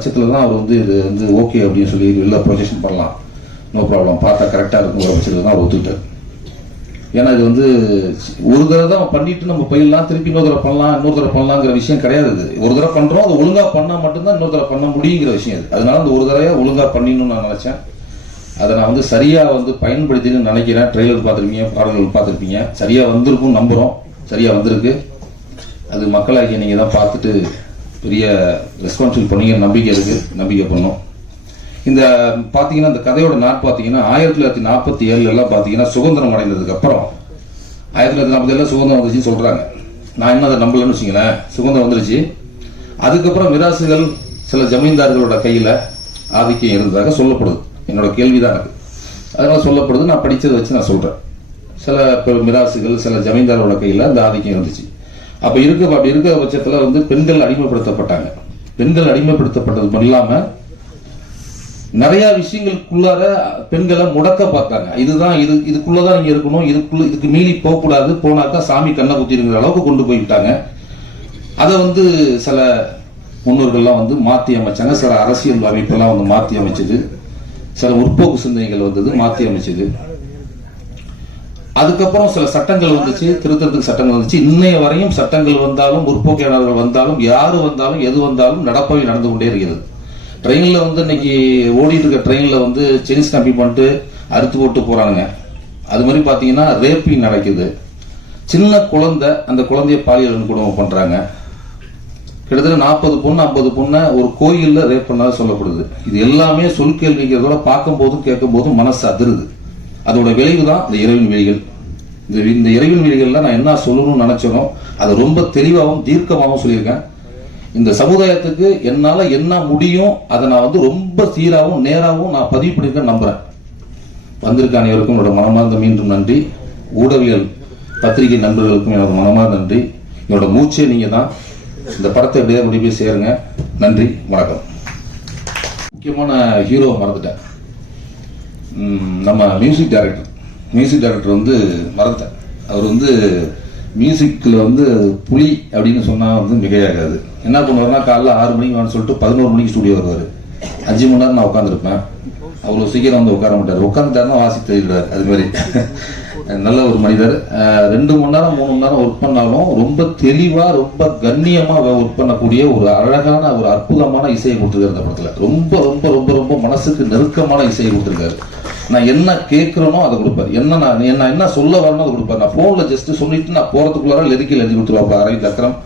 பட்சத்தில் தான் அவர் வந்து இது வந்து ஓகே அப்படின்னு சொல்லி வெளில ப்ரொஜெக்ஷன் பண்ணலாம், நோ ப்ராப்ளம், பார்த்தா கரெக்டாக இருக்குங்கிற பட்சத்தில் தான் அவர் ஒத்துக்கிட்டார். ஏன்னா இது வந்து ஒரு தடவை தான் பண்ணிட்டு நம்ம போயிடலாம், திருப்பி இன்னொரு தடவை பண்ணலாம், இன்னொரு தடவை பண்ணலாங்கிற விஷயம் கிடையாது. இது ஒரு தடவை பண்ணுறோம், அதை ஒழுங்காக பண்ணால் மட்டும்தான் இன்னொரு தடவை பண்ண முடியுங்கிற விஷயம் இது. அதனால அந்த ஒரு தடவையாக ஒழுங்காக பண்ணிடணும்னு நான் நினச்சேன். அதை நான் வந்து சரியாக வந்து பயன்படுத்தின்னு நினைக்கிறேன். ட்ரெய்லர் பார்த்துருப்பீங்க, பாடல்கள் பார்த்துருப்பீங்க, சரியாக வந்திருக்கும் நம்புகிறோம். சரியாக வந்திருக்கு. அது மக்களாகிய நீங்கள் தான் பார்த்துட்டு பெரிய ரெஸ்பான்சிபிள் பண்ணீங்க, நம்பிக்கை இருக்குது, நம்பிக்கை பண்ணோம். இந்த பார்த்தீங்கன்னா இந்த கதையோட நாட் பார்த்தீங்கன்னா 1947 பார்த்தீங்கன்னா சுதந்திரம் அடைந்ததுக்கு அப்புறம் 1947 சுதந்திரம் வந்துச்சுன்னு சொல்கிறாங்க. நான் என்ன அதை நம்பலன்னு வச்சுங்களேன். சுதந்திரம் வந்துருச்சு. அதுக்கப்புறம் மிராசுகள் சில ஜமீன்தார்களோட கையில் ஆதிக்கம் இருந்ததாக சொல்லப்படுது. என்னோட கேள்விதான் எனக்கு. அதனால சொல்லப்படுது. நான் படித்ததை வச்சு நான் சொல்கிறேன். சில மிராசுகள் சில ஜமீன்தாரோட கையில் அந்த ஆதிக்கம் இருந்துச்சு. அப்படி இருக்கிற பட்சத்தில் வந்து பெண்கள் அடிமைப்படுத்தப்பட்டாங்க. பெண்கள் அடிமைப்படுத்தப்பட்டது மட்டும் இல்லாமல் நிறைய விஷயங்களுக்குள்ளார பெண்களை முடக்க பார்த்தாங்க. இதுதான் இதுக்குள்ளதான் நீங்க இருக்கணும், இதுக்கு மீறி போகக்கூடாது, போனாக்கா சாமி கண்ணை குத்திருங்கிற அளவுக்கு கொண்டு போய்விட்டாங்க. அதை வந்து சில முன்னோர்கள்லாம் வந்து மாற்றி அமைச்சாங்க. சில அரசியல் அமைப்பெல்லாம் வந்து மாற்றி அமைச்சது. சில முற்போக்கு சிந்தனைகள் வந்தது, மாற்றி அமைச்சது. அதுக்கப்புறம் சில சட்டங்கள் வந்துச்சு, திருத்தத்துக்கு சட்டங்கள் வந்துச்சு. இன்னைய வரையும் சட்டங்கள் வந்தாலும், முற்போக்கையாளர்கள் வந்தாலும், யாரு வந்தாலும், எது வந்தாலும் நடப்பவை நடந்து கொண்டே இருக்கிறது. ட்ரெயின்ல வந்து இன்னைக்கு ஓடிட்டு இருக்க ட்ரெயின்ல வந்து செயின்ஸ் கம்பி பண்ணிட்டு அறுத்து போட்டு போறாங்க. அது மாதிரி பாத்தீங்கன்னா ரேப்பிங் நடக்குது. சின்ன குழந்தை, அந்த குழந்தைய பாலியல் வன்கொடுமை பண்றாங்க. கிட்டத்தட்ட 40 பொண்ணு 50 பொண்ணை ஒரு கோயில்ல ரேப் பண்ணாத சொல்லப்படுது. இது எல்லாமே சொல் கேள்விக்கிறதோட பார்க்கும் போதும் கேட்கும் போதும் மனசு அதிருது. அதோட விளைவு தான் இந்த இறைவன் விழிகள். இந்த இறைவன் விழிகள்ல நான் என்ன சொல்லணும்னு நினைச்சனோ அதை ரொம்ப தெளிவாகவும் தீர்க்கமாகவும் சொல்லியிருக்கேன். இந்த சமுதாயத்துக்கு என்னால என்ன முடியும் அதை நான் வந்து ரொம்ப சீராகவும் நேராகவும் நான் பதிவு பண்ணிருக்க நம்புறேன். வந்திருக்க அனைவருக்கும் என்னோட மனமார்ந்த மீண்டும் நன்றி. ஊடகவியல் பத்திரிகை நண்பர்களுக்கும் என்னோட மனமார்ந்த நன்றி. என்னோட மூச்சே நீங்க தான். இந்த படத்தை எப்படியா முடி போய் சேருங்க. நன்றி, வணக்கம். முக்கியமான ஹீரோ மறந்துட்டேன். நம்ம மியூசிக் டைரக்டர் வந்து மறந்துட்டேன். அவர் வந்து மியூசிக்ல வந்து புலி அப்படின்னு சொன்னா வந்து மிகையாகாது. என்ன பண்ணுவாருன்னா காலைல 6 மணிக்கு வேணும்னு சொல்லிட்டு 11 மணிக்கு ஸ்டுடியோ வருவாரு. 5 மணி நேரம் நான் உட்காந்துருப்பேன். அவ்வளோ சீக்கிரம் வந்து உட்கார மாட்டார். உட்காந்துட்டாருன்னா வாசி தெரிவிடுவார். அது மாதிரி நல்ல ஒரு மனிதர். 2 மணி நேரம் 3 மணி நேரம் ஒர்க் பண்ணாலும் ரொம்ப தெளிவா ரொம்ப கண்ணியமா ஒர்க் பண்ணக்கூடிய ஒரு அழகான ஒரு அற்புதமான இசையை கொடுத்துருக்காரு இந்த படத்துல. ரொம்ப ரொம்ப ரொம்ப ரொம்ப மனசுக்கு நெருக்கமான இசையை கொடுத்துருக்காரு. நான் என்ன கேட்கிறேனோ அதை கொடுப்பாரு. என்ன சொல்ல வரணும் அதை கொடுப்பாரு. நான் போன்ல ஜஸ்ட் சொல்லிட்டு நான் போறதுக்குள்ளார லிரிக்கல் எழுதி கொடுத்துருவாப்ல. அரவிந்த் அக்ரம்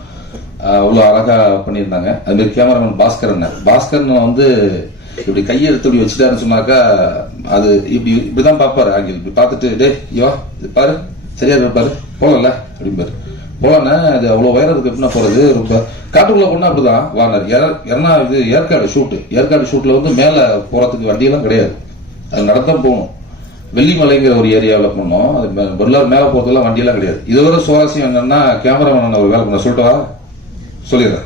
அவ்வளோ அழகா பண்ணியிருந்தாங்க. அது மாதிரி கேமராமேன் பாஸ்கரன் வந்து இப்படி கையை எடுத்து இப்படி வச்சுட்டாருன்னு சொன்னாக்கா அது இப்படிதான் பார்ப்பாரு. ஆங்கில் இப்படி பார்த்துட்டு டே யோ இது பாரு சரியா இருப்பாரு போகல அப்படிம்பாரு. போலன்னா அது அவ்வளோ உயரம் இருக்கு எப்படின்னா போறது. ரொம்ப காட்டுக்குள்ள போனா அப்படிதான் வாங்கினார். இது ஏற்காடு ஷூட்ல வந்து மேல போறதுக்கு வண்டியெல்லாம் கிடையாது. அது நடத்தான் போகணும். வெள்ளிமலைங்கிற ஒரு ஏரியாவில் போனோம். அது பொருளாதார மேலே போகிறதுலாம் வண்டியெல்லாம் கிடையாது. இதோட சுவாரஸ்யம் என்னன்னா கேமராமேன் ஒரு வேலை பண்ண சொல்லிட்டவா சொல்லிடுறேன்.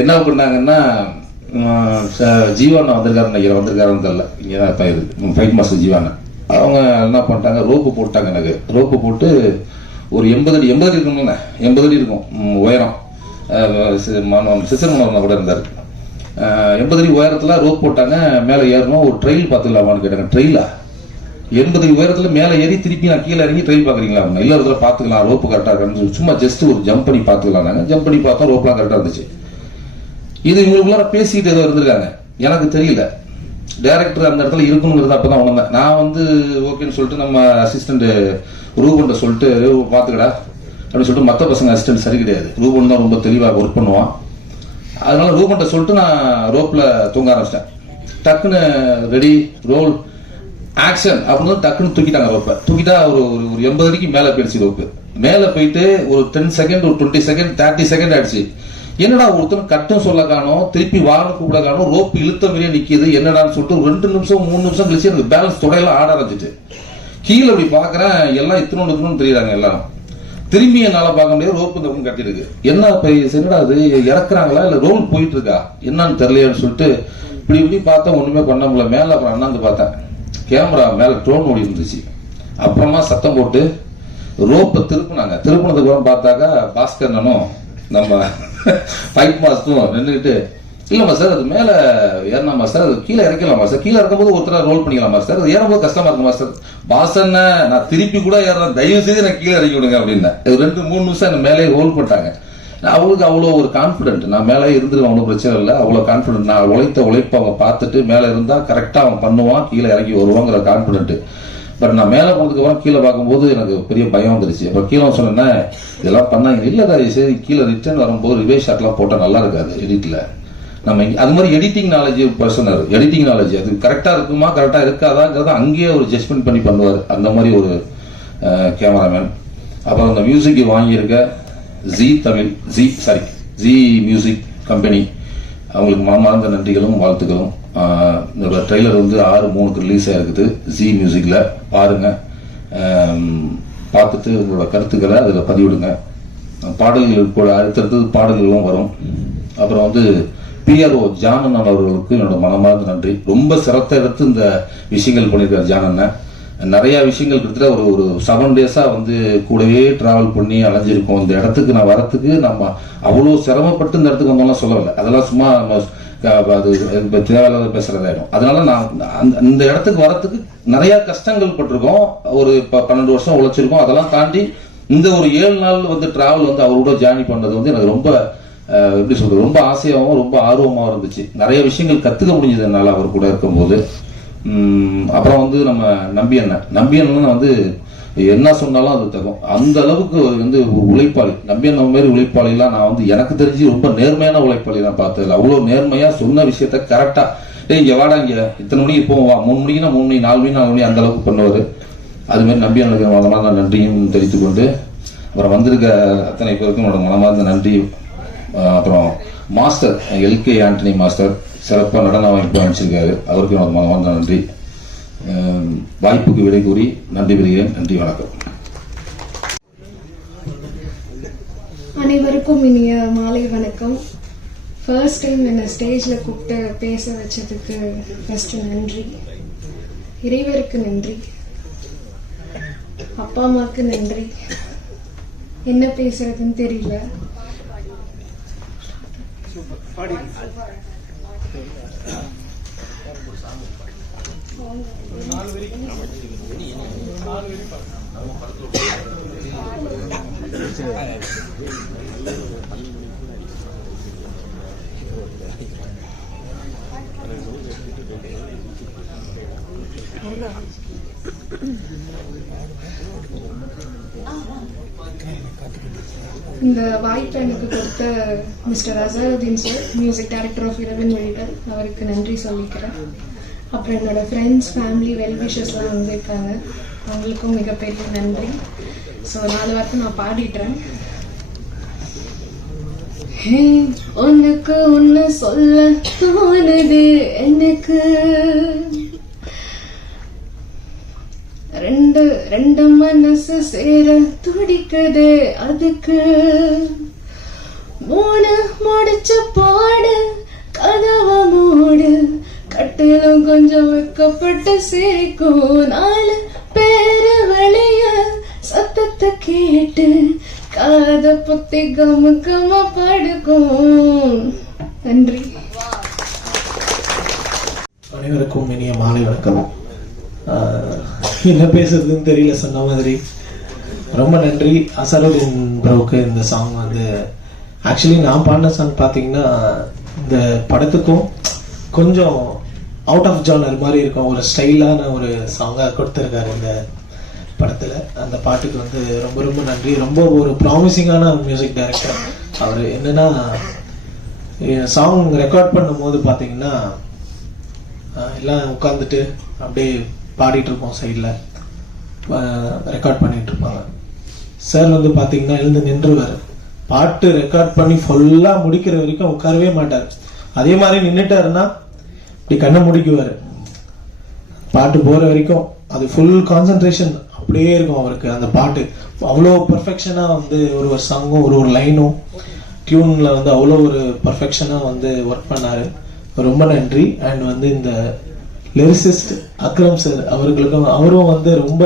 என்ன பண்ணாங்கன்னா ஜீவானா வந்திருக்காருன்னு தெரியல. இங்கே தான் இப்போ இது ஃபைட் மாஸ்டர் ஜீவானா. அவங்க என்ன பண்ணிட்டாங்க, ரோப்பு போட்டாங்க. எனக்கு ரோப்பு போட்டு ஒரு 80 அடி இருக்கும்ல, 80 அடி இருக்கும் உயரம். சிசர் மனோரமா கூட இருந்தார். 80 அடி உயரத்துல ரோப் போட்டாங்க. மேலே ஏறணும். ஒரு ட்ரெயில் பார்த்துக்கலாமான்னு கேட்டாங்க. ட்ரெயிலா 80 அடி உயரத்துல மேலே ஏறி திருப்பி நான் கீழே இறங்கி ட்ரெயில் பார்க்குறீங்களா? எல்லா இடத்துல பார்த்துக்கலாம், ரோப்பு கரெக்டாக இருக்கான்னு சும்மா ஜஸ்ட் ஒரு ஜம்ப் பண்ணி பார்த்துக்கலாம். ஜம்ப் பண்ணி பார்த்தோம், ரோப்லாம் கரெக்டாக இருந்துச்சு. இது இவங்களுக்குள்ள பேசிட்டு ஏதோ இருந்திருக்காங்க, எனக்கு தெரியல. டைரக்டர் அந்த இடத்துல இருக்கணுங்கிறது அப்பதான் உணர்ந்தேன். நான் வந்து ஓகேன்னு சொல்லிட்டு நம்ம அசிஸ்டன்ட் ரூபன்ட்ட சொல்லிட்டு பார்த்துக்கடா அப்படின்னு சொல்லிட்டு மற்ற பசங்க அசிஸ்டன்ட் சரி கிடையாது. ரூபன் தான் ரொம்ப தெளிவாக ஒர்க் பண்ணுவான். அதனால ரூபன்ட்ட சொல்லிட்டு நான் ரோப்ல தூங்க ஆரம்பிச்சிட்டேன். டக்குன்னு ரெடி ரோல் ஆக்ஷன் அப்படின்னு டக்குன்னு தூக்கிட்டாங்க. ரோப்பை தூக்கிட்டா ஒரு 80 அடிக்கு மேலே போயிடுச்சு. ரோப்பு மேலே போயிட்டு ஒரு 10 செகண்ட் ஒரு 20 செகண்ட் 30 செகண்ட் ஆயிடுச்சு. என்னடா ஒருத்தன் கட்டும் சொல்ல காணும், திருப்பி வாகனம் கூட காணும், ரோப்பு இழுத்த மாதிரியே நிற்கிது என்னடான்னு சொல்லிட்டு 2 நிமிஷம் 3 நிமிஷம் கழிச்சு எனக்கு பேலன்ஸ் தொடையெல்லாம் ஆட ஆரம்பிச்சிட்டு கீழே அப்படி பார்க்குறேன். எல்லாம் இத்தனோன்னு தெரியுறாங்க எல்லாரும். திரும்பி என்னால பார்க்க முடியாது. ரோப்பு இந்த பக்கம் கட்டிருக்கு. என்ன என்னடா அது இறக்குறாங்களா இல்ல ரோல் போயிட்டு இருக்கா என்னன்னு தெரியலையான்னு சொல்லிட்டு இப்படி பார்த்தா ஒண்ணுமே பண்ண முடியல. மேல அப்புறம் அண்ணாந்து பார்த்தேன், கேமரா மேல ட்ரோன் ஓடி இருந்துச்சு. அப்புறமா சத்தம் போட்டு ரோப்பை திருப்பினதுக்கு அப்புறம் பார்த்தாக்கா பாஸ்கரனும் நம்ம ஃபைட் மாஸ்டரும் நின்றுக்கிட்டு இல்லைம்மா சார், அது மேலே ஏறினாமா சார், அது கீழே இறக்கலாமா சார்? கீழே இறக்கும்போது ஒருத்தர ரோல் பண்ணிக்கலாமா சார்? அது ஏறும்போது கஷ்டமா இருக்குமா சார்? பாசன்ன நான் திருப்பி கூட ஏறேன், தயவு செய்து நான் கீழே இறக்கி விடுங்க அப்படின்னா 2-3 நிமிஷம் என்ன மேலே ஹோல்ட் பண்ணிட்டாங்க. அவங்களுக்கு அவ்வளோ ஒரு கான்ஃபிடென்ட், நான் மேலே இருந்துருவேன், அவ்வளோ பிரச்சனை இல்லை, அவ்வளோ கான்ஃபிடென்ட். நான் உழைப்பை அவங்க பார்த்துட்டு மேலே இருந்தால் கரெக்டாக அவன் பண்ணுவான், கீழே இறங்கி வருவாங்கிற கான்ஃபிடென்ட். பட் நான் மேலே போனதுக்கு அப்புறம் கீழே பார்க்கும்போது எனக்கு பெரிய பயம் வந்துருச்சு. அப்போ கீழே சொன்னேன்னா இதெல்லாம் பண்ணாங்க, இல்லைடா சரி கீழே ரிட்டர்ன் வரும்போது ரிவேஸ் ஷாட்லாம் போட்டால் நல்லா இருக்காது எடிட்டில். நம்ம அது மாதிரி எடிட்டிங் நாலேஜ் பர்சனர், எடிட்டிங் நாலேஜ் அது கரெக்டாக இருக்குமா கரெக்டாக இருக்காதாங்கிறத அங்கேயே ஒரு ஜட்ஜ்மெண்ட் பண்ணி பண்ணுவார், அந்த மாதிரி ஒரு கேமராமேன். அப்புறம் அந்த மியூசிக் வாங்கியிருக்க ஜி மியூசிக் கம்பெனி, அவங்களுக்கு மனமார்ந்த நன்றிகளும் வாழ்த்துக்களும். இந்த ட்ரெய்லர் வந்து 6/3 ரிலீஸ் ஆகிருக்குது ஜி மியூசிக்கில். பாருங்கள், பார்த்துட்டு உங்களோட கருத்துக்களை அதில் பதிவிடுங்க. பாடல்கள் கூட அடுத்தடுத்தது பாடல்களும் வரும். அப்புறம் வந்து பிஆர்ஓ ஜானன் அவர்களுக்கு என்னோட மனமார்ந்த நன்றி. ரொம்ப சிரத்தை எடுத்து இந்த விஷயங்கள் பண்ணியிருக்காரு ஜானன். நிறைய விஷயங்கள் கிட்டத்தட்ட ஒரு 7 டேஸா வந்து கூடவே டிராவல் பண்ணி அலைஞ்சிருக்கோம். இந்த இடத்துக்கு நான் வரத்துக்கு நம்ம அவ்வளோ சிரமப்பட்டு இந்த இடத்துக்கு வந்தோம்லாம் சொல்லலை, அதெல்லாம் சும்மா அது தேவையில்லாத பேசுறதாயிடும். அதனால நான் இந்த இடத்துக்கு வரத்துக்கு நிறைய கஷ்டங்கள் பட்டிருக்கோம். ஒரு 12 வருஷம் உழைச்சிருக்கோம். அதெல்லாம் தாண்டி இந்த ஒரு 7 நாள் வந்து டிராவல் வந்து அவரோட ஜேர்னி பண்ணது வந்து எனக்கு ரொம்ப எப்படி சொல்றது, ரொம்ப ஆசையாகவும் ரொம்ப ஆர்வமாகவும் இருந்துச்சு. நிறைய விஷயங்கள் கற்றுக்க முடிஞ்சது என்னால் அவர் கூட இருக்கும்போது. அப்புறம் வந்து நம்ம நம்பி அண்ணன் வந்து என்ன சொன்னாலும் அது தகும், அந்த அளவுக்கு வந்து உழைப்பாளி. நம்பி அண்ணன் மாதிரி உழைப்பாளிலாம் நான் வந்து எனக்கு தெரிஞ்சு ரொம்ப நேர்மையான உழைப்பாளி நான் பார்த்ததில்ல. அவ்வளோ நேர்மையாக சொன்ன விஷயத்த கரெக்டாக இங்கே வாடா, இங்கே இத்தனை மணிக்கு போவா, 3 மணிக்குன்னா 3 மணி, 4 மணி 4 மணி அந்த அளவுக்கு பண்ணுவார். அதுமாதிரி நம்பி அண்ணனுக்கு மனமார்ந்த நன்றியும் தெரிவித்துக்கொண்டு, அப்புறம் வந்திருக்க அத்தனை பேருக்கும் என்னோட மனமார்ந்த நன்றி. அப்புறம் மாஸ்டர் எல்கே ஆண்டனி மாஸ்டர் சிறப்பாக நடன வாய்ப்பு அமைச்சிருக்காரு, அவருக்கு என்னோட மனமார்ந்த நன்றி. வாய்ப்புக்கு விடை கூறி நன்றி பெறுகிறேன். நன்றி, வணக்கம். அனைவருக்கும் இனிய மாலை வணக்கம். ஃபர்ஸ்ட் டைம் என்னை ஸ்டேஜில் கூப்பிட்டு பேச வச்சதுக்கு ஃபர்ஸ்ட் நன்றி. இறைவருக்கு நன்றி, அப்பா அம்மாவுக்கு நன்றி. என்ன பேசுறதுன்னு தெரியல. இந்த வாய்ப்பை எனக்கு கொடுத்த mister Azharuddin sir, music director of இரவின் வெளியிடல், அவருக்கு நன்றி சொல்லிக்கிறேன். அப்புறம் என்னோட ஃப்ரெண்ட்ஸ், ஃபேமிலி, வெல்விஷர்ஸ்லாம் வந்திருக்காங்க, அவங்களுக்கும் மிகப்பெரிய நன்றி. ஸோ 4 வார்த்தை நான் பாடிடுறேன். உனக்கு ஒன்று சொல்ல தோணுது எனக்கு, ரெண்டு மனசு சேர துடிக்குது அதுக்கு, 3 முடிச்ச பாடு கதவை மூடு, கட்டிலும் கொஞ்சம் வைக்கப்பட்டு சிரிக்கும், 4 பேரு வெளிய சத்தத்தை கேட்டு காத புத்தி கமுக்கமா படுக்கும். நன்றி. அனைவருக்கும் இனிய மாலை வணக்கம். என்ன பேசுறதுன்னு தெரியல, சொன்ன மாதிரி ரொம்ப நன்றி. அசருதீன் ப்ரோவுக்கு இந்த சாங் வந்து ஆக்சுவலி நான் பாடின சாங் பார்த்தீங்கன்னா இந்த படத்துக்கும் கொஞ்சம் அவுட் ஆஃப் ஜானர் மாதிரி இருக்கும், ஒரு ஸ்டைலான ஒரு சாங்காக கொடுத்துருக்காரு இந்த படத்தில். அந்த பாட்டுக்கு வந்து ரொம்ப ரொம்ப நன்றி. ரொம்ப ஒரு ப்ராமிசிங்கான மியூசிக் டைரக்டர் அவர். என்னன்னா சாங் ரெக்கார்ட் பண்ணும்போது பார்த்தீங்கன்னா எல்லாம் உட்காந்துட்டு அப்படியே பாடிட்டு இருப்போம், சைடில் ரெக்கார்ட் பண்ணிட்டு இருப்பாங்க. சார் வந்து பார்த்தீங்கன்னா எழுந்து நின்றுவார், பாட்டு ரெக்கார்ட் பண்ணி ஃபுல்லாக முடிக்கிற வரைக்கும் உட்காரவே மாட்டார். அதே மாதிரி நின்றுட்டாருன்னா இப்படி கண்ணை முடிக்குவார், பாட்டு போகிற வரைக்கும் அது ஃபுல் கான்சன்ட்ரேஷன் அப்படியே இருக்கும் அவருக்கு. அந்த பாட்டு அவ்வளோ பர்ஃபெக்ஷனாக வந்து ஒரு சாங்கும் ஒரு லைனும் டியூனில் வந்து அவ்வளோ ஒரு பர்ஃபெக்ஷனாக வந்து ஒர்க் பண்ணார். ரொம்ப நன்றி. அண்ட் வந்து இந்த லிரிசிஸ்ட் அக்ரம் சார் அவர்களுக்கும், அவரும் வந்து ரொம்ப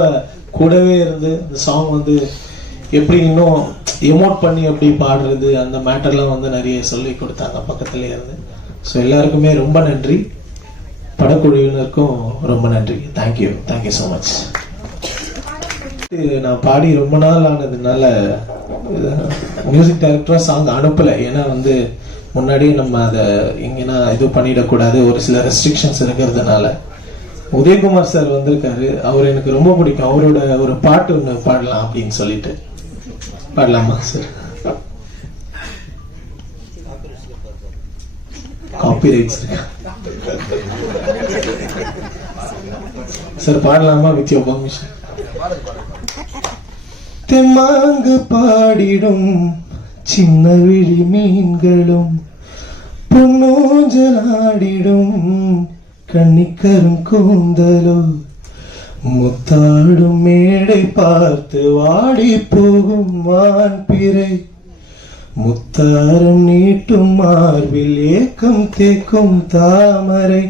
கூடவே இருந்து இந்த சாங் வந்து எப்படி இன்னும் எமோட் பண்ணி எப்படி பாடுறது அந்த மேட்டர்லாம் வந்து நிறைய சொல்லி கொடுத்தாங்க பக்கத்துலேயே இருந்து. ஸோ எல்லாருக்குமே ரொம்ப நன்றி, படக்குழுவினருக்கும் ரொம்ப நன்றி. Thank you so much. நான் பாடி ரொம்ப நாள் ஆனதுனால மியூசிக் டைரக்டராக சாங் அனுப்பலை. ஏன்னா வந்து முன்னாடியே நம்ம அதை எங்கன்னா இது பண்ணிடக்கூடாது, ஒரு சில ரெஸ்ட்ரிக்ஷன்ஸ் இருக்கிறதுனால. உதயகுமார் சார் வந்திருக்காரு, அவர் எனக்கு ரொம்ப பிடிக்கும். அவரோட ஒரு பாட்டு ஒன்று பாடலாம் அப்படின்னு சொல்லிட்டு. பாடலாமா சார்? காப்பிரைட்ஸ் சார், பாடலாமா? With your permission. தெம்மாங்கு பாடிடும் சின்ன விழி மீன்களும் பொன்னூஞ்சலாடிடும் கண்ணிக்கரும் கூந்தலோ முத்தாடும் மேடை பார்த்து வாடி போகும் வான் பிறை முத்தாரம் நீட்டும் மார்பில் ஏக்கம் தேக்கும் தாமரை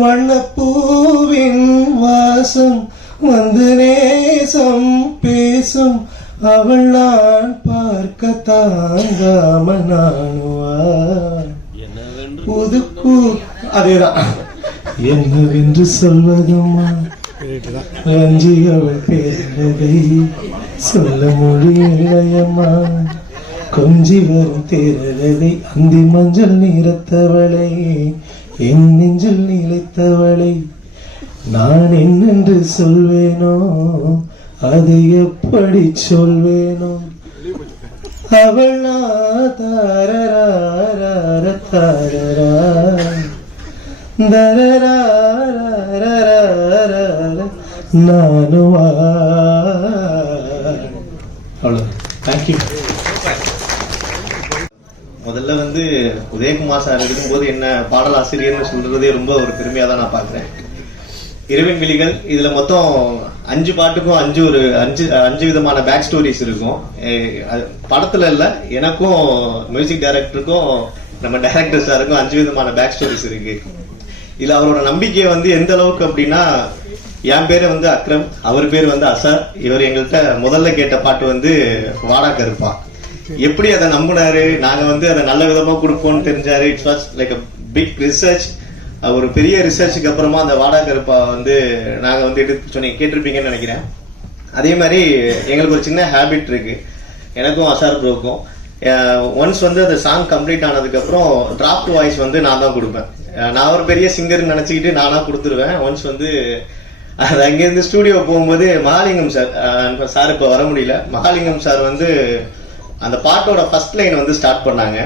வண்ணப்பூவின் வாசம் வந்து நேசம் பேசும் அவள் நான் பார்க்க தாங்காம நானுவார் புதுக்கூ. அதேதான். என்னவென்று சொல்வதுமா ரஞ்சி அவள் பேரதை சொல்ல மொழியிலையம்மா கொஞ்சி வரும் தேரதை அந்தி மஞ்சள் நீரத்தவளை என் நெஞ்சில் நிலைத்தவளை நான் என்னென்று சொல்வேனோ அதை எப்படி சொல்வேனோ அவள் நானும். அவ்வளோ. தேங்க்யூ. முதல்ல வந்து உதயகுமார் சார் இருக்கும்போது என்ன பாடல் ஆசிரியர்னு சொல்றதே ரொம்ப ஒரு பெருமையா தான் நான் பாக்குறேன். இரவின் விழிகள் இதுல மொத்தம் 5 பாட்டுக்கும் 5 விதமான பேக் ஸ்டோரிஸ் இருக்கும். படத்துல இல்ல, எனக்கும் மியூசிக் டைரக்டருக்கும் நம்ம டைரக்டர் சாருக்கும் 5 விதமான பேக் ஸ்டோரிஸ் இருக்கு. இதுல அவரோட நம்பிக்கை வந்து எந்த அளவுக்கு அப்படின்னா, என் பேரு வந்து அக்ரம், அவர் பேர் வந்து அசார். இவர் எங்கள்கிட்ட முதல்ல கேட்ட பாட்டு வந்து வாடா கருப்பா. எப்படி அதை நம்பினாரு, நாங்க வந்து அதை நல்ல விதமா கொடுப்போம்னு தெரிஞ்சாரு. It's was like a big research. ஒரு பெரிய ரிசர்ச்சுக்கு அப்புறமா அந்த வாடா கருப்பா வந்து நாங்க வந்து எடுத்து சொன்னீங்க, கேட்டிருப்பீங்கன்னு நினைக்கிறேன். அதே மாதிரி எங்களுக்கு ஒரு சின்ன ஹேபிட் இருக்கு, எனக்கும் அசார் ப்ரோக்கும். ஒன்ஸ் வந்து அந்த சாங் கம்ப்ளீட் ஆனதுக்கு அப்புறம் டிராப்ட் வாய்ஸ் வந்து நான் தான் கொடுப்பேன். நான் ஒரு பெரிய சிங்கர்னு நினைச்சுக்கிட்டு நானா கொடுத்துருவேன். ஒன்ஸ் வந்து அது அங்கேருந்து ஸ்டூடியோ போகும்போது மகாலிங்கம் சார் இப்ப வர முடியல, மகாலிங்கம் சார் வந்து அந்த பாட்டோட ஃபர்ஸ்ட் லைன் வந்து ஸ்டார்ட் பண்ணாங்க.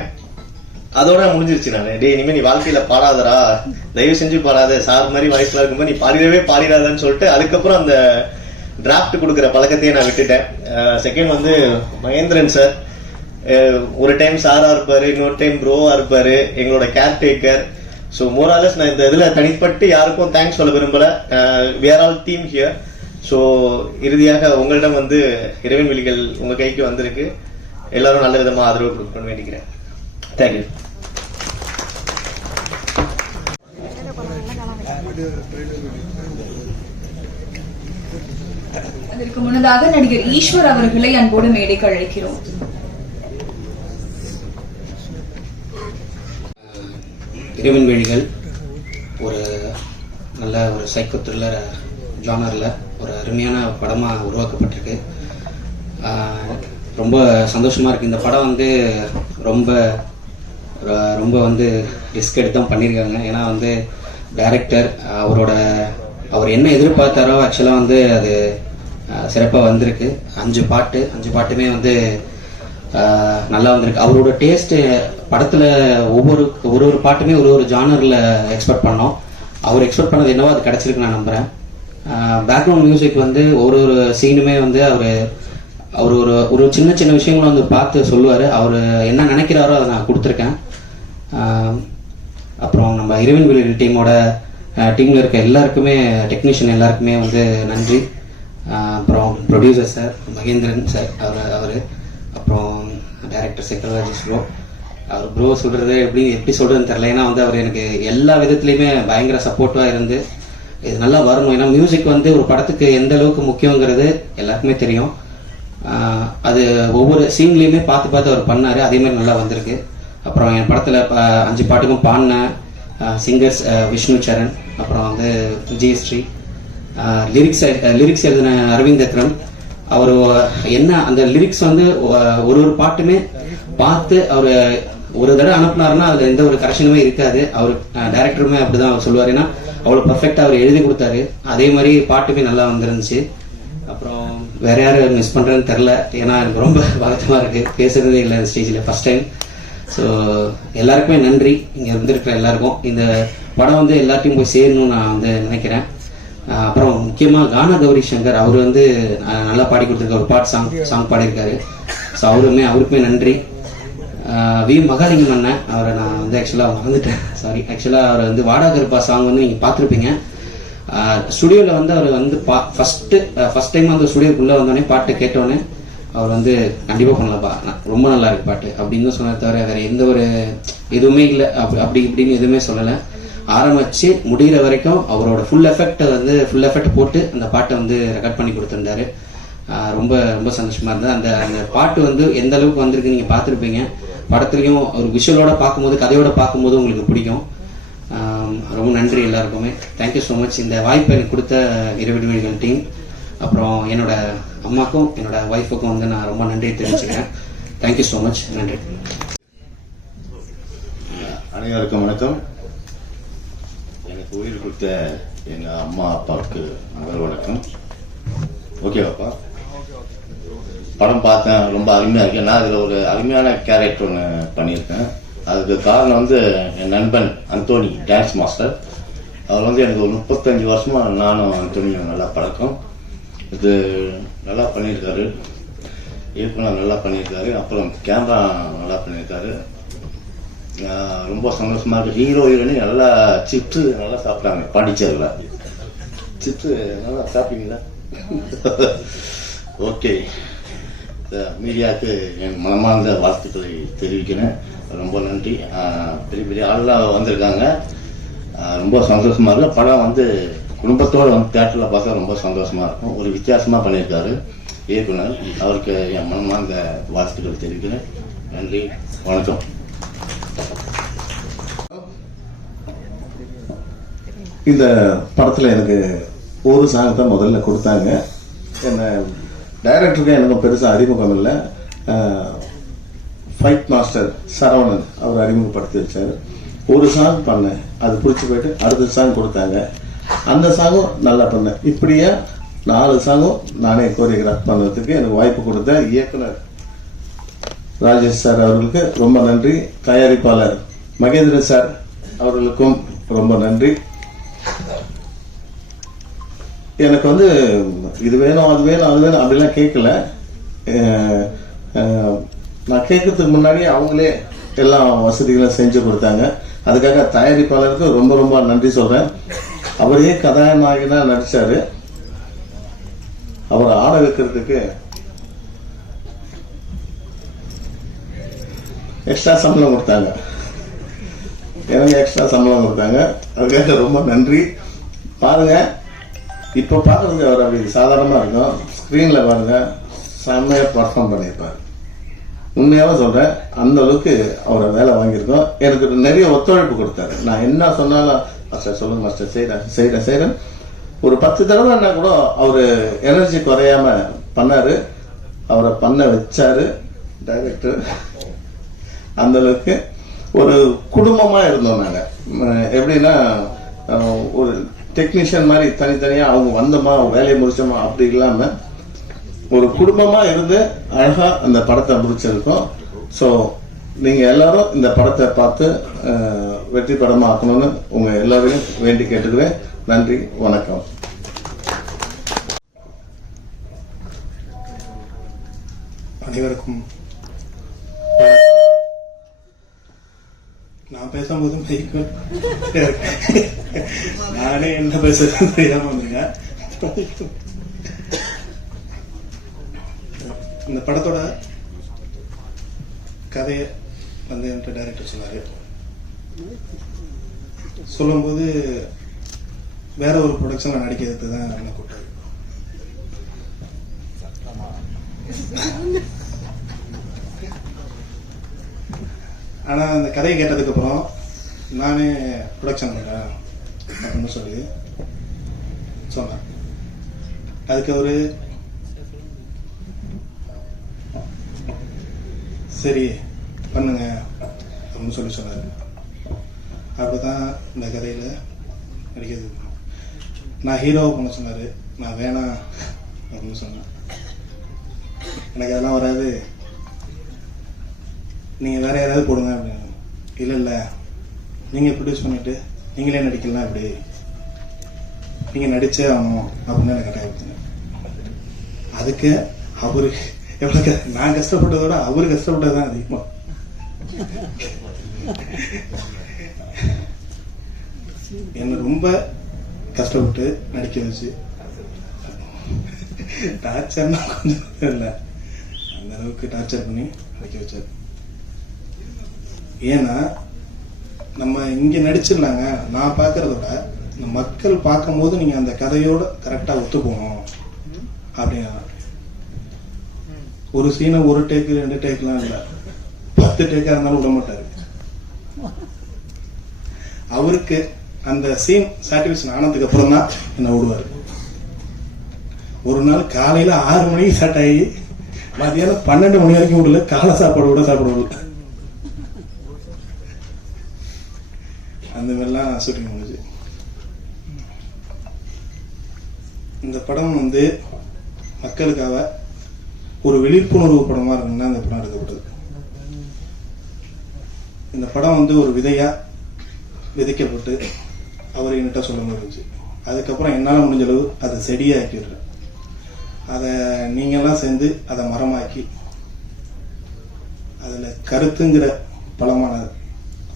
அதோட முடிஞ்சிருச்சு. நான் டே இனிமே நீ வாழ்க்கையில பாடாதரா, தயவு செஞ்சு பாடாத, சார் மாதிரி வாய்ஸ்லாம் இருக்கும்போது நீ பாடிடாதான்னு சொல்லிட்டு அதுக்கப்புறம் அந்த டிராப்ட் கொடுக்குற பழக்கத்தையே நான் விட்டுட்டேன். செகண்ட் வந்து மகேந்திரன் சார் ஒரு டைம் சாரா இருப்பாரு, இன்னொரு டைம் ப்ரோவா இருப்பாரு, எங்களோட கேர்டேக்கர். ஸோ மோராலஸ் நான் இந்த இதுல தனிப்பட்டு யாருக்கும் தேங்க்ஸ் சொல்ல விரும்பல. we are all team here. So இறுதியாக உங்களிடம் வந்து இரவின் விழிகள் உங்க கைக்கு வந்திருக்கு. எல்லாரும் நல்ல விதமா ஆதரவு கொடுக்கணும்னு வேண்டிக்கிறேன். தேங்க்யூ. அதற்கு முன்னதாக நடிகர் ஈஸ்வர் அவர்களை அன்போடு மேடைக்கு அழைக்கிறோம். இரவின் விழிகள் ஒரு நல்ல ஒரு சைக்கோ த்ரில்லர் ஜானரில் ஒரு அருமையான படமாக உருவாக்கப்பட்டிருக்கு. ரொம்ப சந்தோஷமாக இருக்குது. இந்த படம் வந்து ரொம்ப ரொம்ப வந்து ரிஸ்க் எடுத்து தான் பண்ணியிருக்காங்க. ஏன்னா வந்து டைரக்டர் அவர் என்ன எதிர்பார்த்தாரோ ஆக்சுவலாக வந்து அது சிறப்பாக வந்திருக்கு. 5 பாட்டுமே வந்து நல்லா வந்திருக்கு. அவரோட டேஸ்ட்டு படத்தில் ஒரு பாட்டுமே ஒரு ஜானரில் எக்ஸ்பெக்ட் பண்ணோம். அவர் எக்ஸ்பெக்ட் பண்ணது என்னவோ அது கிடச்சிருக்கு நான் நம்புகிறேன். பேக்ரவுண்ட் மியூசிக் வந்து ஒரு சீனுமே வந்து அவர் ஒரு சின்ன சின்ன விஷயங்களை வந்து பார்த்து சொல்லுவார். அவர் என்ன நினைக்கிறாரோ அதை நான் கொடுத்துருக்கேன். அப்புறம் நம்ம இரவின் விழிகள் டீமில் இருக்க எல்லாருக்குமே, டெக்னீஷியன் எல்லாருக்குமே வந்து நன்றி. அப்புறம் ப்ரொடியூசர் சார் மகேந்திரன் சார் அவர் அப்புறம் டைரக்டர் சைக்காலஜிஸ்ட் ப்ரோ சொல்கிறது எப்படி சொல்கிறதுன்னு தெரில. ஏன்னா வந்து அவர் எனக்கு எல்லா விதத்துலேயுமே பயங்கர சப்போர்ட்டிவாக இருந்து இது நல்லா வரணும். ஏன்னா மியூசிக் வந்து ஒரு படத்துக்கு எந்த அளவுக்கு முக்கியங்கிறது எல்லாருக்குமே தெரியும். அது ஒவ்வொரு சீன்லேயுமே பார்த்து அவர் பண்ணார். அதேமாதிரி நல்லா வந்திருக்கு. அப்புறம் என் படத்தில் 5 பாட்டுக்கும் பாடின சிங்கர்ஸ் விஷ்ணு சரண், அப்புறம் வந்து விஜயஸ்ரீ, லிரிக்ஸ் எழுதின அரவிந்த் அக்ரம். அவர் என்ன அந்த லிரிக்ஸ் வந்து ஒரு பாட்டுமே பார்த்து அவர் ஒரு தடவை அனுப்புனாருன்னா அதில் எந்த ஒரு கரெக்ஷனுமே இருக்காது. அவர் டைரக்டருமே அப்படிதான் அவர் சொல்லுவார். ஏன்னா அவ்வளோ பர்ஃபெக்டாக அவர் எழுதி கொடுத்தாரு. அதே மாதிரி பாட்டுமே நல்லா வந்துருந்துச்சு. அப்புறம் வேற யாரும் மிஸ் பண்ணுறேன்னு தெரில, ஏன்னா எனக்கு ரொம்ப வருத்தமாக இருக்குது, பேசுறதே இல்லை ஸ்டேஜில் ஃபர்ஸ்ட் டைம். ஸோ எல்லாருக்குமே நன்றி, இங்கே இருந்திருக்கிற எல்லாருக்கும். இந்த படம் வந்து எல்லாத்தையும் போய் சேரணும்னு நான் வந்து நினைக்கிறேன். அப்புறம் முக்கியமாக கானா கௌரி சங்கர், அவர் வந்து நல்லா பாடி கொடுத்துருக்காரு, ஒரு பாட்டு சாங் பாடியிருக்காரு. ஸோ அவருக்குமே நன்றி. வி மகாலிங்கம் அண்ணன், அவரை நான் வந்து ஆக்சுவலாக மறந்துட்டேன், சாரி. ஆக்சுவலாக அவர் வந்து வாடா கருப்பா சாங் வந்து நீங்கள் பார்த்துருப்பீங்க. ஸ்டுடியோவில் வந்து அவர் வந்து ஃபர்ஸ்ட் டைம் வந்து ஸ்டுடியோக்குள்ளே வந்தோடனே பாட்டு கேட்டோடனே அவர் வந்து கண்டிப்பாக பண்ணலப்பா, ரொம்ப நல்லா இருக்கு பாட்டு அப்படின்னு சொன்ன தவிர வேறு எந்த ஒரு எதுவுமே இல்லை. அப்படி இப்படின்னு எதுவுமே சொல்லலை. ஆரம்பிச்சு முடிகிற வரைக்கும் அவரோட ஃபுல் எஃபெக்ட் போட்டு அந்த பாட்டை வந்து ரெக்கார்ட் பண்ணி கொடுத்துருந்தாரு. ரொம்ப ரொம்ப சந்தோஷமா இருந்தது. அந்த பாட்டு வந்து எந்த அளவுக்கு வந்திருக்கு நீங்கள் பார்த்துருப்பீங்க. படத்துலையும் ஒரு விஷுவலோட பார்க்கும்போது, கதையோட பார்க்கும்போது உங்களுக்கு பிடிக்கும். ரொம்ப நன்றி எல்லாருக்குமே. Thank you so much. இந்த வாய்ப்பை எனக்கு கொடுத்த இரவிடுவெளிகள் டீம், அப்புறம் என்னோட அம்மாக்கும் என்னோட ஒய்ஃபுக்கும் வந்து நான் ரொம்ப நன்றி தெரிவிச்சுக்கிறேன். Thank you so much. நன்றி. அனைவருக்கும் வணக்கம். எனக்கு உயிர் கொடுத்த எங்கள் அம்மா அப்பாவுக்கு முதல் வணக்கம். ஓகேவாப்பா? படம் பார்த்தேன், ரொம்ப அருமையாக இருக்கு. நான் அதில் ஒரு அருமையான கேரக்டர் ஒன்று பண்ணியிருக்கேன். அதுக்கு காரணம் வந்து என் நண்பன் அந்தோனி, டான்ஸ் மாஸ்டர். அவர் வந்து எனக்கு ஒரு 35 வருஷமாக நானும் அந்தோனியும் நல்லா பழக்கம். இது நல்லா பண்ணியிருக்காரு, இயக்குனர் நல்லா பண்ணியிருக்காரு, அப்புறம் கேமரா நல்லா பண்ணியிருக்காரு. ரொம்ப சந்தோஷமாக இருக்குது. ஹீரோ ஹீரோயினி நல்லா சிப்ஸு நல்லா சாப்பிட்டாங்க. பாண்டிச்சேரியில் சிப்ஸு நல்லா சாப்பிட்டீங்களா? ஓகே. மீடியாவுக்கு என் மனமார்ந்த வாழ்த்துக்களை தெரிவிக்கிறேன். ரொம்ப நன்றி. பெரிய பெரிய ஆள்லாம் வந்திருக்காங்க. ரொம்ப சந்தோஷமாக இருக்கும். படம் வந்து குடும்பத்தோடு வந்து தேட்டரில் பார்த்தா ரொம்ப சந்தோஷமாக இருக்கும். ஒரு வித்தியாசமாக பண்ணியிருக்காரு இயக்குனர். அவருக்கு என் மனமார்ந்த வாழ்த்துக்கள் தெரிவிக்கிறேன். நன்றி, வணக்கம். இந்த படத்தில் எனக்கு ஒரு சாங் தான் முதல்ல கொடுத்தாங்க. என்ன டைரக்டருக்கு எனக்கு பெருசாக அறிமுகம் இல்லை. ஃபைட் மாஸ்டர் சரவணன் அவர் அறிமுகப்படுத்தி வச்சார். ஒரு சாங் பண்ணேன், அது பிடிச்சி போயிட்டு அடுத்த சாங் கொடுத்தாங்க. அந்த சாங்கும் நல்லா பண்ணேன். இப்படியே 4 சாங்கும் நானே கோரியோகிராஃப் பண்ணுறதுக்கு எனக்கு வாய்ப்பு கொடுத்த இயக்குனர் ராஜேஷ் சார் அவர்களுக்கு ரொம்ப நன்றி. தயாரிப்பாளர் மகேந்திரன் சார் அவர்களுக்கும் ரொம்ப நன்றி. எனக்கு வந்து இது வேணும் அது வேணும் அது வேணும் அப்படிலாம் கேட்கல. நான் கேட்கறதுக்கு முன்னாடி அவங்களே எல்லா வசதிகளும் செஞ்சு கொடுத்தாங்க. அதுக்காக தயாரிப்பாளருக்கு ரொம்ப ரொம்ப நன்றி சொல்றேன். அவரே கதாநாயகனா நடிச்சாரு. அவரை ஆட வைக்கிறதுக்கு எக்ஸ்ட்ரா சம்பளம் கொடுத்தாங்க. எனக்கு எக்ஸ்ட்ரா சம்பளம் கொடுத்தாங்க. அதுக்காக ரொம்ப நன்றி. பாருங்க, இப்போ பார்க்கறதுக்கு அவர் அப்படி சாதாரணமாக இருக்கும். ஸ்க்ரீனில் பாருங்க, செம்மையாக பர்ஃபார்ம் பண்ணியிருப்பார். உண்மையாக சொல்கிறேன், அந்த அளவுக்கு அவரை வேலை வாங்கியிருக்கோம். எனக்கு நிறைய ஒத்துழைப்பு கொடுத்தாரு. நான் என்ன சொன்னாலும் மாஸ்டர் சொல்லுங்க மாஸ்டர், செய்கிறேன். ஒரு 10 தடவைன்னா கூட அவர் எனர்ஜி குறையாம பண்ணாரு. அவரை பண்ண வச்சாரு டைரக்டர். அந்த அளவுக்கு ஒரு குடும்பமாக இருந்தோம் நாங்கள். எப்படின்னா ஒரு டெக்னீஷியன் மாதிரி தனித்தனியாக அவங்க வந்தோமா வேலையை முடிச்சோமா அப்படி இல்லாமல் ஒரு குடும்பமாக இருந்து அழகாக அந்த படத்தை முடிச்சிருக்கோம். ஸோ நீங்கள் எல்லாரும் இந்த படத்தை பார்த்து வெற்றி படமாக ஆக்கணும்னு உங்கள் எல்லாரையும் வேண்டி கேட்டுக்கிறேன். நன்றி, வணக்கம். அனைவருக்கும் நான் பேசும்போது நானே என்ன பேசுறது தெரியாம வந்துங்க. இந்த படத்தோட கதையை வந்து என்கிட்ட டைரக்டர் சொன்னாரு. சொல்லும்போது வேற ஒரு ப்ரொடக்ஷன்ல நடிக்கிறதுக்கு தான் என்ன கூப்பிட்டாரு. ஆனால் அந்த கதையை கேட்டதுக்கப்புறம் நானே ப்ரொடக்ஷன் பண்ணுறேன் அப்படின்னு சொல்லி சொன்னேன். அதுக்கு அவர் சரி பண்ணுங்க அப்படின்னு சொல்லி சொன்னார். அப்படி தான் இந்த கதையில் நடிக்கிறது. நான் ஹீரோவை பண்ண சொன்னார், நான் வேணாம் அப்படின்னு சொன்னேன். எனக்கு அதெல்லாம் வராது, நீங்கள் வேறு யாராவது போடுங்க அப்படின்னு. இல்லை நீங்கள் ப்ரொடியூஸ் பண்ணிவிட்டு நீங்களே நடிக்கலாம், அப்படி நீங்கள் நடிச்சே ஆகணும் அப்படின்னு எனக்கு கட்டாயப்படுத்துங்க. அதுக்கு அவரு எவ்வளோ நான் கஷ்டப்பட்டதோட அவரு கஷ்டப்பட்டது தான் அதிகமாக. என்னை ரொம்ப கஷ்டப்பட்டு நடிக்க வச்சு, டார்ச்சர்னா கொஞ்சம் இல்லை, அந்த அளவுக்கு டார்ச்சர் பண்ணி நடிக்க வச்சார். ஏன்னா நம்ம இங்கே நடிச்சிடலாங்க, நான் பார்க்கறதோட மக்கள் பார்க்கும்போது நீங்கள் அந்த கதையோட கரெக்டாக ஒத்து போகணும் அப்படின்னா. ஒரு சீனை 1 டேக்கு 2 டேக்லாம் இல்லை, 10 டேக்காக இருந்தாலும் விட மாட்டாரு. அவருக்கு அந்த சீன் சாட்டிஸ்ஃபேக்ஷன் ஆனதுக்கு அப்புறம் தான் என்ன விடுவார். ஒரு நாள் காலையில் 6 மணிக்கு ஸ்டார்ட் ஆகி மதியானம் 12 மணி வரைக்கும் விடல, காலை சாப்பாடு கூட சாப்பிட விடல. அந்த மாதிரிலாம் ஷூட்டிங் முடிஞ்சு. இந்த படம் வந்து மக்களுக்காக ஒரு விழிப்புணர்வு படமா இருக்குன்னா இந்த படம் எடுக்கப்பட்டது. இந்த படம் வந்து ஒரு விதையா விதைக்கப்பட்டு அவர் என்கிட்ட சொல்ல முடிஞ்சு. அதுக்கப்புறம் என்னால் முடிஞ்ச அளவு அதை செடியாக்கிடுறேன். அதை நீங்கள்லாம் சேர்ந்து அதை மரமாக்கி அதில் கருத்துங்கிற பழமான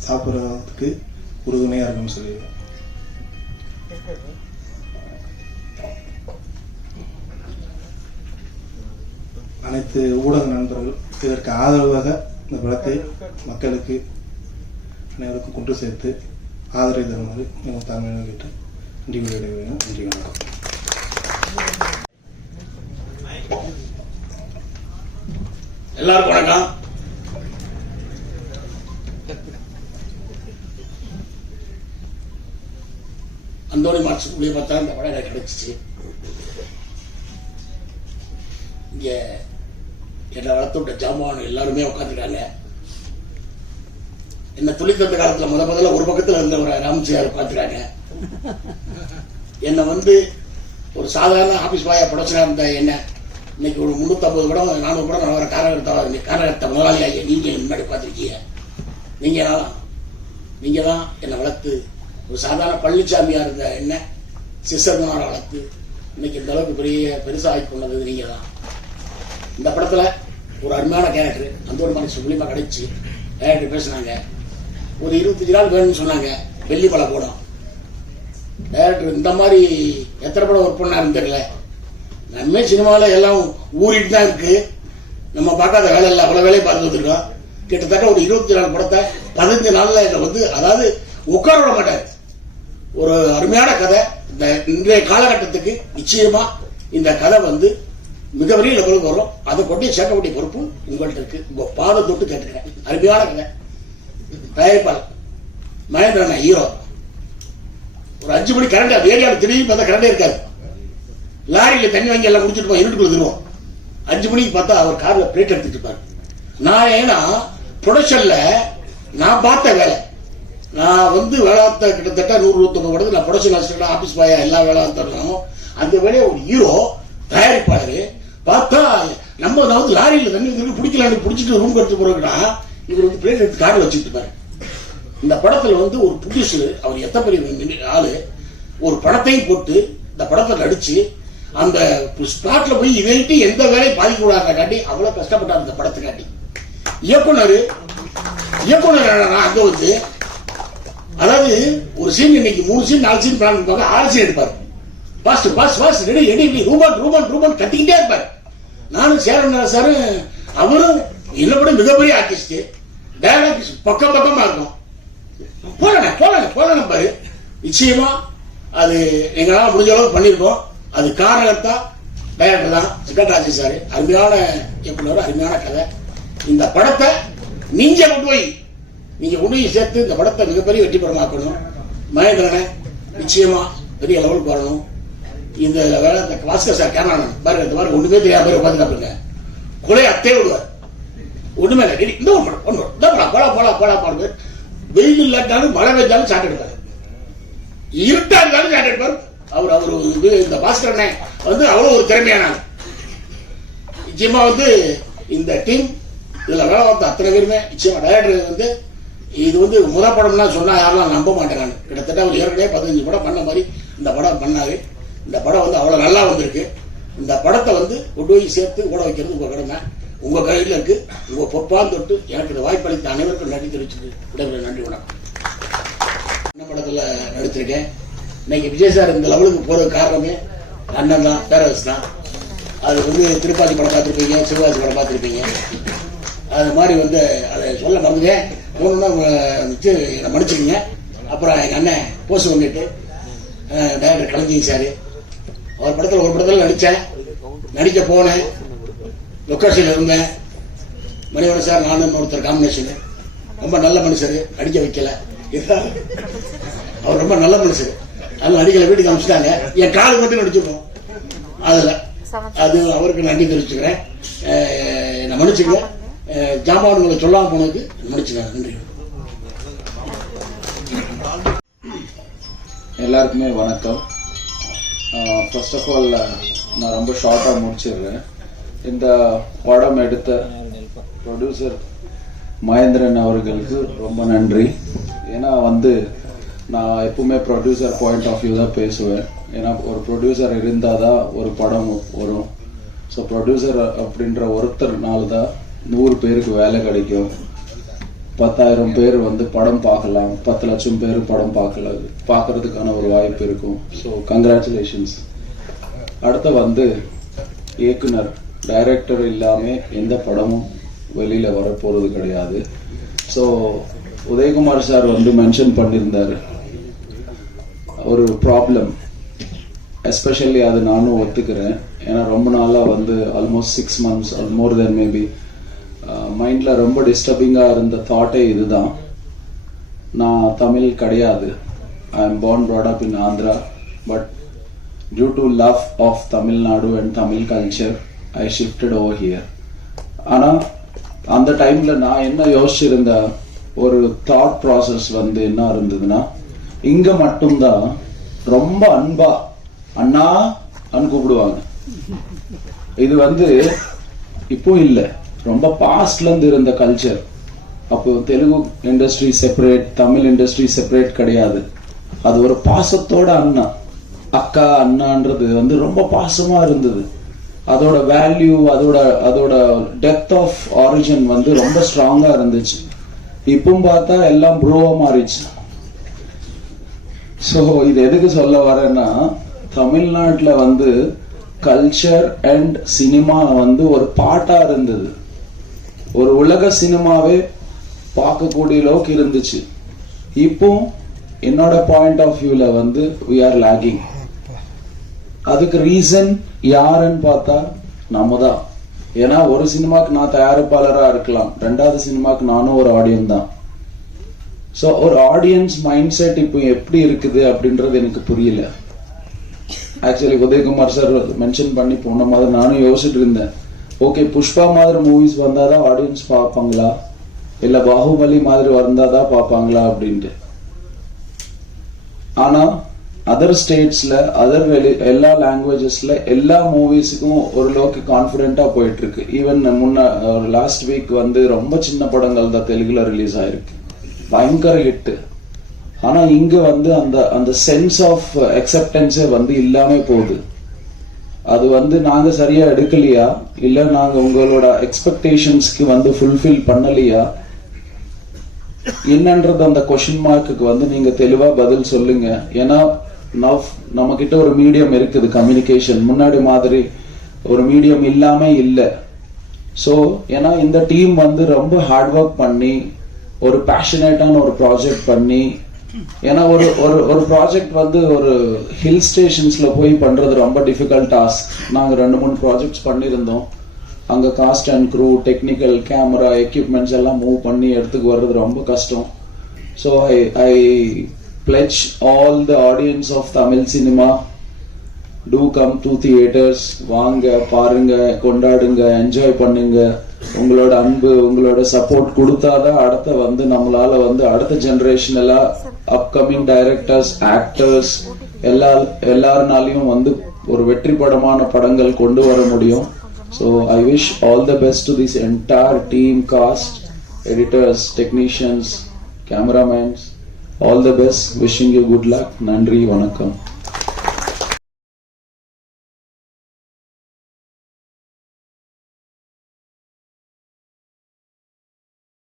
சாப்பிட்றதுக்கு உறுதுணையாக இருக்குன்னு சொல்லிடுவேன். அனைத்து ஊடக நண்பர்கள் இதற்கு ஆதரவாக இந்த படத்தை மக்களுக்கு அனைவருக்கும் கொண்டு சேர்த்து ஆதரவு தருமாறு எங்கள் தலைமையாக கேட்டு நன்றி விடைபெறுகிறேன். நன்றி, வணக்கம். எல்லாருக்கும் வணக்கம். அந்தோணி மார்க்ஸ் மூலியமா தான் இந்த படம் எனக்கு கிடைச்சிச்சு. இங்க என்னை வளர்த்து விட்ட ஜாமான் எல்லாருமே உட்காந்துட்டாங்க. என்ன துளி தந்த காலத்துல முதல்ல ஒரு பக்கத்துல இருந்த ஒரு ராமச்சியார் உட்காந்துட்டாங்க. என்னை வந்து ஒரு சாதாரண ஆபீஸ் பாயா ப்ரொடக்ஷனா இருந்த என்ன இன்னைக்கு ஒரு 350 படம் 400 படம் நான் வர காரகத்தை முதலாளியாகிய நீங்க முன்னாடி பார்த்துருக்கீங்க. நீங்க தான் என்னை வளர்த்து ஒரு சாதாரண பழனிசாமியா இருந்த என்ன சிசர்மனாரை வளர்த்து இன்னைக்கு இந்த அளவுக்கு பெருசாகி கொண்டது நீங்க தான். இந்த படத்துல ஒரு அருமையான கேரக்டர் அந்தோணி மார்க்ஸ் மூலியமா கிடைச்சு டைரக்டர் பேசினாங்க. ஒரு 25 நாள் வேணும்னு சொன்னாங்க. வெள்ளிமலை போனோம். டைரக்டர் இந்த மாதிரி எத்தனை படம் ஒர்க் பண்ணாருன்னு தெரியல. நம்ம சினிமாவில் எல்லாம் ஊறிட்டு தான் இருக்கு. நம்ம பார்க்காத வேலை இல்லை, அவ்வளோ வேலையை பார்த்து வந்துருக்கோம். கிட்டத்தட்ட ஒரு 24 படத்தை 15 நாள்ல இதை வந்து அதாவது உட்கார விட மாட்டார். ஒரு அருமையான கதை. இந்த இன்றைய காலகட்டத்துக்கு நிச்சயமா இந்த கதை வந்து மிகப்பெரிய லெவலுக்கு வரும். அதை கொண்டு சேர்க்க வேண்டிய பொறுப்பு உங்கள்கிட்ட இருக்கு. உங்க பாதை தொட்டு கேட்டுக்கிறேன். அருமையான கதை. தயாரிப்பாளர் மகேந்திரன் ஹீரோ. ஒரு 5 மணி கரண்ட் ஏரியாவில் திடீர்னு பார்த்தா கரண்டே இருக்காது. லாரியில தண்ணி வாங்கி எல்லாம் முடிச்சுட்டு இருட்டுக்குள்ள தருவோம். 5 மணிக்கு பார்த்தா அவர் கார்ல பிளேட் எடுத்துட்டு இருப்பாரு. நான் ஏன்னா ப்ரொடக்ஷன்ல நான் பார்த்த வேலை, நான் வந்து வேளாத்த கிட்டத்தட்ட 100-150 படத்துல நான் ப்ரொடக்ஷன் அசிஸ்டன்ட் ஆபீஸ் பாயா எல்லா வேலை தரணும். அந்த வேலையை ஒரு ஹீரோ தயாரிப்பாளரு பார்த்தா நம்ம வந்து லாரியில தண்ணி பிடிக்கலான்னு பிடிச்சிட்டு ரூம் எடுத்து போறோம்னா இவர் வந்து பிளேட் எடுத்து கார்ல வச்சுட்டு இருப்பாரு. இந்த படத்துல வந்து ஒரு ப்ரொடியூசர் அவர் எத்தனை பெரிய ஆளு ஒரு படத்தையும் போட்டு இந்த படத்தை நடிச்சு அந்த ஸ்பாட்ல போய் இதைட்டு எந்த வேலையும் பாதிக்க கூடாத காட்டி அவ்வளவு கஷ்டப்பட்டார் இந்த படத்தை காட்டி. இயக்குனர் அங்க வந்து அதாவது ஒரு சீன் இன்னைக்கு 3 சீன் 4 சீன் பிளான் இருப்பாங்க, 6 சீன் எடுப்பாரு. பாஸ்ட் ரெடி எடி ரூபான் கட்டிக்கிட்டே இருப்பாரு. நானும் சேரன் சார் அவரும் என்ன கூட மிகப்பெரிய ஆர்டிஸ்ட். டைலாக் பக்கமா இருக்கும். போல பாரு. நிச்சயமா அது எங்களால முடிஞ்ச அளவுக்கு பண்ணிருக்கோம். அது காரணத்தா டைரக்டர் தான் சிக்கராஜி சார். அருமையான இயக்குனர், அருமையான கதை. இந்த படத்தை நீங்க கொண்டு போய் நீங்க கொண்டு போய் சேர்த்து இந்த படத்தை மிகப்பெரிய வெற்றி படமாக்கணும். மகேந்திரனை நிச்சயமா பெரிய லெவலுக்கு வரணும். இந்த வேலை பாஸ்கர் சார் கேமராமேன் பாருங்க, இந்த மாதிரி ஒண்ணுமே தெரியாம பேர் உட்காந்து காட்டுங்க, கொலை அத்தே விடுவார். ஒண்ணுமே இல்லை, இந்த போலா பாடுங்க. வெயில் இல்லாட்டாலும் மழை பெஞ்சாலும் சாட்டு எடுப்பாரு, இருட்டா இருந்தாலும் சாட்டு எடுப்பார். அவர் இந்த பாஸ்கரனை வந்து அவ்வளவு ஒரு திறமையான நிச்சயமா வந்து இந்த டீம் இதுல வேலை பார்த்த அத்தனை பேருமே நிச்சயமா டைரக்டர் வந்து இது வந்து முதல் படம்லாம் சொன்னா யாரெல்லாம் நம்ப மாட்டேங்காங்க. கிட்டத்தட்ட அவர் ஏற்கனவே 15 படம் பண்ண மாதிரி இந்த படம் பண்ணாரு. இந்த படம் வந்து அவ்வளவு நல்லா வந்திருக்கு. இந்த படத்தை வந்து கொண்டு போய் சேர்த்து ஓட வைக்கிறது உங்க கடமை, உங்க கையில் இருக்கு. உங்க பொறுப்பான் தொட்டு எனக்கு இந்த வாய்ப்பளித்த அனைவருக்கும் நன்றி தெரிவிச்சுட்டு விடைபெற நன்றி வணக்கம். இந்த படத்துல நடிச்சிருக்கேன். இன்னைக்கு விஜய் சார் இந்த லெவலுக்கு போறதுக்கு காரணமே அண்ணன் தான், பேரரசு தான். அது வந்து திருப்பாதி படம் பார்த்துருப்பீங்க, சிவகாசி படம் பார்த்துருப்பீங்க. அது மாதிரி வந்து அதை சொல்ல மறந்துட்டேன். போகணுன்னா என்னை மன்னிச்சுக்கீங்க. அப்புறம் எங்கள் அண்ணன் போஸ்ட் பண்ணிட்டு டைரக்டர் கலைஞர் சார் ஒரு படத்தில் நடித்தேன். நடிக்க போனேன், லொக்கேஷனில் இருந்தேன். மணிவரன் சார் நானும் ஒருத்தர் காம்பினேஷனு. ரொம்ப நல்ல மனுஷர், நடிக்க வைக்கல. அவர் ரொம்ப நல்ல மனுஷர், அதனால நடிக்கல, வீட்டுக்கு அனுப்பிச்சிட்டாங்க. என் கால் மட்டும் நடிச்சிருக்கோம் அதில். அது அவருக்கு நன்றி தெரிவிச்சுக்கிறேன். நான் மன்னிச்சுக்கிறேன். ஜாமான்களை சொல்லாமல் போனதுக்கு மன்னிச்சுக்கிறேன். நன்றி. எல்லாருக்குமே வணக்கம். ஃபர்ஸ்ட் ஆஃப் ஆல் நான் ரொம்ப ஷார்ட்டாக முடிச்சிடுறேன். இந்த படம் எடுத்த ப்ரொடியூசர் மகேந்திரன் அவர்களுக்கு ரொம்ப நன்றி. ஏன்னா வந்து நான் எப்பவுமே ப்ரொடியூசர் பாயிண்ட் ஆஃப் வியூ தான் பேசுவேன். ஏன்னா ஒரு ப்ரொடியூசர் இருந்தால் தான் ஒரு படம் வரும். ஸோ ப்ரொடியூசர் அப்படின்ற ஒருத்தர்னால தான் 100 பேருக்கு வேலை கிடைக்கும், 10,000 பேர் வந்து படம் பார்க்கலாம், 10 லட்சம் பேர் படம் பார்க்கறதுக்கான ஒரு வாய்ப்பு இருக்கும். So congratulations. அடுத்த வந்து இயக்குனர் டைரக்டர் இல்லாமல் எந்த படமும் வெளியில் வரப்போகிறது கிடையாது. ஸோ உதயகுமார் சார் வந்து மென்ஷன் பண்ணியிருந்தார் ஒரு ப்ராப்ளம், எஸ்பெஷலி அது நானும் ஒத்துக்கிறேன். ஏன்னா ரொம்ப நாளாக வந்து almost 6 months or more then maybe மைண்டில் ரொம்ப டிஸ்டர்பிங்காக இருந்த தாட்டே இதுதான். நான் தமிழ் கிடையாது, I am born brought up in Andhra, but due to love of Tamil Nadu and Tamil culture I shifted over here. ஆனால் அந்த டைமில் நான் என்ன யோசிச்சிருந்த ஒரு தாட் ப்ராசஸ் வந்து என்ன இருந்ததுன்னா, இங்கே மட்டும்தான் ரொம்ப அன்பா அண்ணா அன்னு கூப்பிடுவாங்க. இது வந்து இப்போ இல்லை, ரொம்ப பாஸ்ட்ல இருந்து இருந்த கல்ச்சர். அப்போ Telugu industry separate, Tamil industry separate கிடையாது. அது ஒரு பாசத்தோட அண்ணா அக்கா அண்ணான்றது வந்து ரொம்ப பாசமா இருந்தது. அதோட வேல்யூ, அதோட டெப்த் ஆஃப் ஆரிஜின் வந்து ரொம்ப ஸ்ட்ராங்கா இருந்துச்சு. இப்பவும் பார்த்தா எல்லாம் ப்ரோவா மாறிச்சு. ஸோ இது எதுக்கு சொல்ல வரேன்னா, தமிழ்நாட்டில் வந்து கல்ச்சர் அண்ட் சினிமா வந்து ஒரு பாட்டா இருந்தது. ஒரு உலக சினிமாவே பார்க்கக்கூடிய அளவுக்கு இருந்துச்சு. இப்போ என்னோட பாயிண்ட் ஆஃப் வியூல வந்து we are lagging. அதுக்கு ரீசன் யாருன்னு பார்த்தா நம்ம தான். ஏன்னா ஒரு சினிமாக்கு நான் தயாரிப்பாளராக இருக்கலாம், 2வது சினிமாக்கு நானும் ஒரு ஆடியன்ஸ் தான். ஸோ ஒரு ஆடியன்ஸ் மைண்ட் செட் இப்போ எப்படி இருக்குது அப்படின்றது எனக்கு புரியல. ஆக்சுவலி உதயகுமார் சார் மென்ஷன் பண்ணி போன மாதிரி நானும் யோசிச்சுட்டு இருந்தேன். ஓகே, புஷ்பா மாதிரி மூவிஸ் வந்தாதான் ஆடியன்ஸ் பார்ப்பாங்களா, இல்ல பாகுபலி மாதிரி வந்தாதான் பார்ப்பாங்களா அப்படின்ட்டு. ஆனா அதர் ஸ்டேட்ஸ்ல, எல்லா லாங்குவேஜஸ்ல எல்லா மூவிஸுக்கும் ஓரளவுக்கு கான்பிடென்டா போயிட்டு இருக்கு. ஈவன் லாஸ்ட் வீக் வந்து ரொம்ப சின்ன படங்கள் தான் தெலுங்குல ரிலீஸ் ஆயிருக்கு, பயங்கர ஹிட். ஆனா இங்க வந்து அந்த சென்ஸ் ஆஃப் அக்செப்டன்ஸே வந்து இல்லாம போகுது. அது வந்து நாங்க சரியா எடுக்கலையா, இல்ல நாங்க உங்களோட எக்ஸ்பெக்டேஷன்ஸ்க்கு வந்து ஃபுல்ஃபில் பண்ணலையா என்னன்றது அந்த கொஸ்டின் மார்க்குக்கு வந்து நீங்க தெளிவா பதில் சொல்லுங்க. ஏன்னா நம்ம கிட்ட ஒரு மீடியம் இருக்குது, கம்யூனிகேஷன். முன்னாடி மாதிரி ஒரு மீடியம் இல்லாம இல்லை. ஸோ ஏன்னா இந்த டீம் வந்து ரொம்ப ஹார்ட் ஒர்க் பண்ணி ஒரு பேஷனேட்டான ஒரு ப்ராஜெக்ட் பண்ணி, ஏன்னா ஒரு ப்ராஜெக்ட் வந்து ஒரு ஹில் ஸ்டேஷன்ஸ்ல போய் பண்றது ரொம்ப டிஃபிகல்ட் டாஸ்க். நாங்க 2-3 ப்ராஜெக்ட்ஸ் பண்ணியிருந்தோம். அங்கே cast and crew technical camera equipments எல்லாம் மூவ் பண்ணி எடுத்துக்கு வர்றது ரொம்ப கஷ்டம். So I pledge all the audience of Tamil cinema, do come to theaters, வாங்க பாருங்க கொண்டாடுங்க என்ஜாய் பண்ணுங்க. உங்களோட அன்பு உங்களோட சப்போர்ட் கொடுத்தாதான் அடுத்த வந்து நம்மளால வந்து அடுத்த ஜெனரேஷன் எல்லாம் அப்கமிங் டைரக்டர்ஸ் ஆக்டர்ஸ் எல்லாருனாலையும் வந்து ஒரு வெற்றி படமான படங்கள் கொண்டு வர முடியும். So I wish all the best to this entire team, cost, editors, technicians, cameramen, all the best, wishing you good luck. நன்றி, வணக்கம்.